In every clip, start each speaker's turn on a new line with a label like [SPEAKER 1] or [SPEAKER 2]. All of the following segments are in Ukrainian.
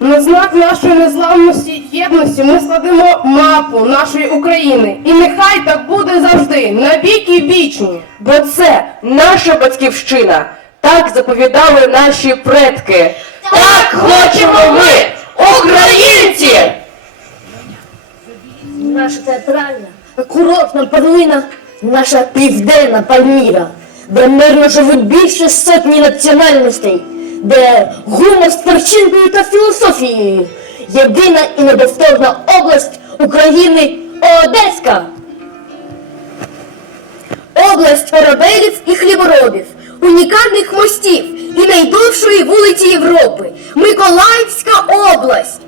[SPEAKER 1] На знак нашої незламності і єдності ми складемо мапу нашої України. І нехай так буде завжди, на віки вічні.
[SPEAKER 2] Бо це наша батьківщина. Так заповідали наші предки. Так хочемо ми, українці!
[SPEAKER 3] Наша театральна, курортна перлина, наша південна Пальміра, де мирно живуть більше сотні національностей, де гумор з перчинкою та філософією, єдина і неповторна область України Одеська. Область корабелів і хліборобів, унікальних мостів і найдовшої вулиці Європи Миколаївська область.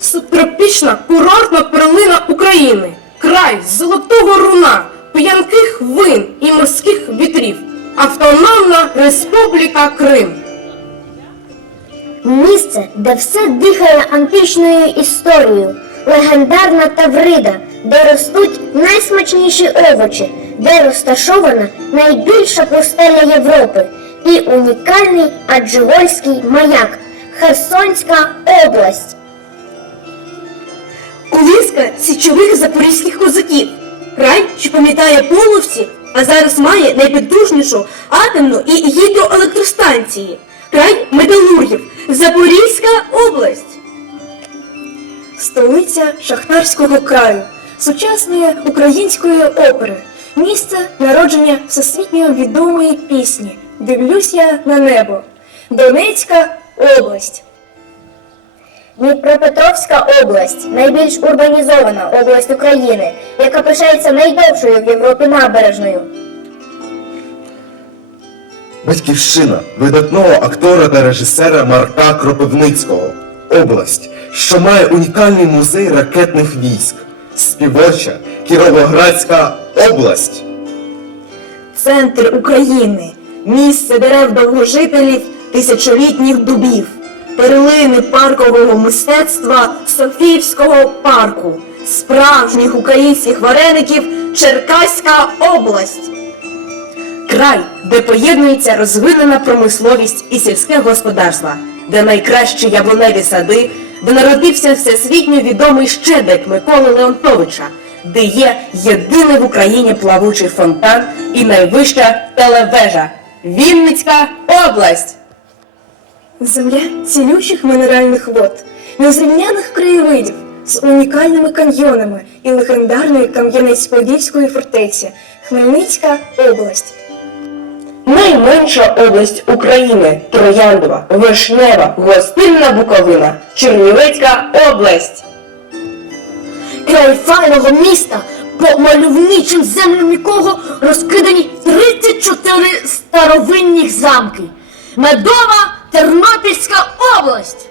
[SPEAKER 1] Субтропічна курортна перлина України. Край золотого руна, п'янких вин і морських вітрів. Автономна Республіка Крим.
[SPEAKER 3] Місце, де все дихає античною історією, легендарна Таврида, де ростуть найсмачніші овочі, де розташована найбільша пустеля Європи і унікальний аджигольський маяк Херсонська область.
[SPEAKER 4] Колиска січових запорізьких козаків. Край, що пам'ятає половців, а зараз має найпотужнішу атомну і гідроелектростанції. Край металургів. Запорізька область. Столиця Шахтарського краю, сучасної української опери, місце народження всесвітньо відомої пісні Дивлюсь я на небо. Донецька область.
[SPEAKER 3] Дніпропетровська область найбільш урбанізована область України, яка пишається найдовшою в Європі набережною.
[SPEAKER 5] Батьківщина видатного актора та режисера Марка Кропивницького. Область, що має унікальний музей ракетних військ. Співоча Кіровоградська область.
[SPEAKER 4] Центр України, місце дерев довгожителів тисячолітніх дубів, перлини паркового мистецтва Софіївського парку, справжніх українських вареників Черкаська область. Край, де поєднується розвинена промисловість і сільське господарство, де найкращі яблуневі сади, де народився всесвітньо відомий щедрик Миколи Леонтовича, де є єдиний в Україні плавучий фонтан і найвища телевежа Вінницька область. Земля цілющих минеральних вод, незрівняних краєвидів з унікальними каньйонами і легендарної Кам'янець-Подільської фортеці Хмельницька область.
[SPEAKER 2] Найменша область України Трояндова, Вишнева, Гостинна Буковина, Чернівецька область.
[SPEAKER 3] Край файного міста, по мальовничим землям якого розкидані 34 старовинних замки. Медова Тернопільська область.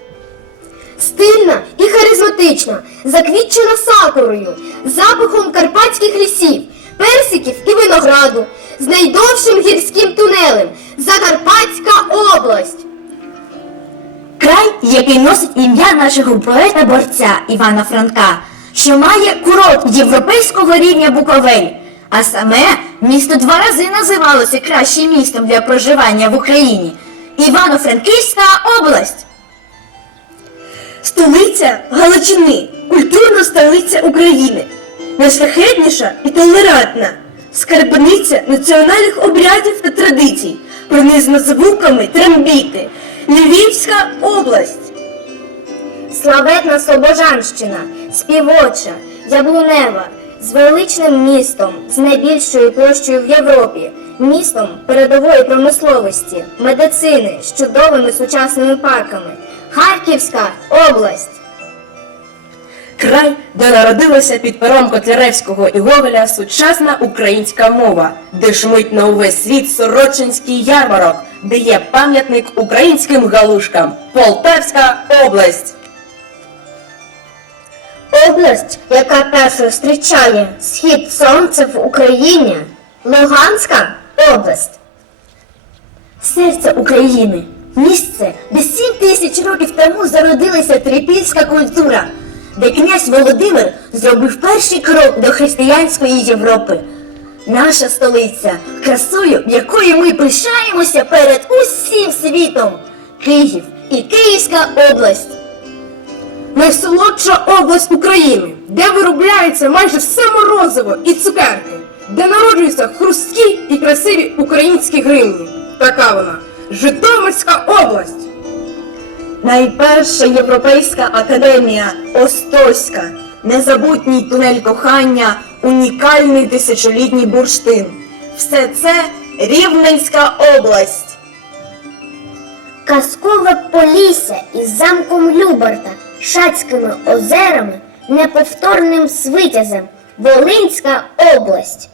[SPEAKER 3] Стильна і харизматична, заквітчена сакурою, запахом карпатських лісів, персиків і винограду, з найдовшим гірським тунелем Закарпатська область.
[SPEAKER 6] Край, який носить ім'я нашого поета-борця Івана Франка, що має курорт європейського рівня Буковель. А саме місто два рази називалося кращим містом для проживання в Україні Івано-Франківська область.
[SPEAKER 4] Столиця Галичини, культурна столиця України, найшляхетніша і толерантна, скарбниця національних обрядів та традицій, пронизана звуками трембіти, Львівська область.
[SPEAKER 3] Славетна Слобожанщина, співоча, яблунева, з величним містом, з найбільшою площею в Європі, містом передової промисловості, медицини з чудовими сучасними парками, Харківська область.
[SPEAKER 2] Край, де народилася під пером Котляревського і Гоголя сучасна українська мова, де шмить на увесь світ Сорочинський ярмарок, де є пам'ятник українським галушкам, Полтавська область.
[SPEAKER 3] Область, яка перша зустрічає схід сонця в Україні, Луганська область. Серце України. Місце, де сім тисяч років тому зародилася трипільська культура, де князь Володимир зробив перший крок до християнської Європи. Наша столиця, красою, якою ми пишаємося перед усім світом. Київ,
[SPEAKER 7] і Київська область.
[SPEAKER 1] Найсолодша область України, де виробляється майже все морозиво і цукерки, де народжуються хрусткі і красиві українські гривні. Така вона Житомирська область.
[SPEAKER 4] Найперша європейська академія Островська, незабутній тунель кохання, унікальний тисячолітній бурштин. Все це Рівненська область.
[SPEAKER 6] Казкове Полісся із замком Любарта, Шацькими озерами, неповторним свитязем, Волинська область.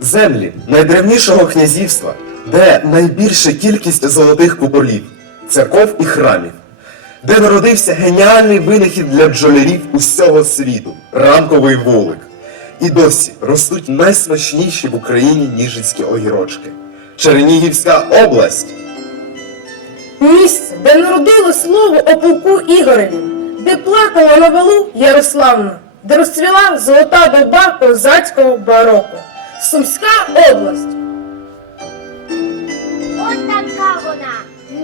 [SPEAKER 5] Землі найдревнішого князівства, де найбільша кількість золотих куполів, церков і храмів, де народився геніальний винахід для бджолярів усього світу рамковий вулик. І досі ростуть найсмачніші в Україні ніжинські огірочки. Чернігівська область.
[SPEAKER 1] Місце, де народило слово о полку Ігореві, де плакала на валу Ярославна, де розцвіла золота доба козацького бароку, Сумська область.
[SPEAKER 6] Отака вона,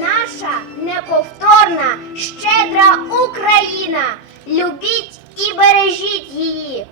[SPEAKER 6] наша неповторна, щедра Україна. Любіть і бережіть її.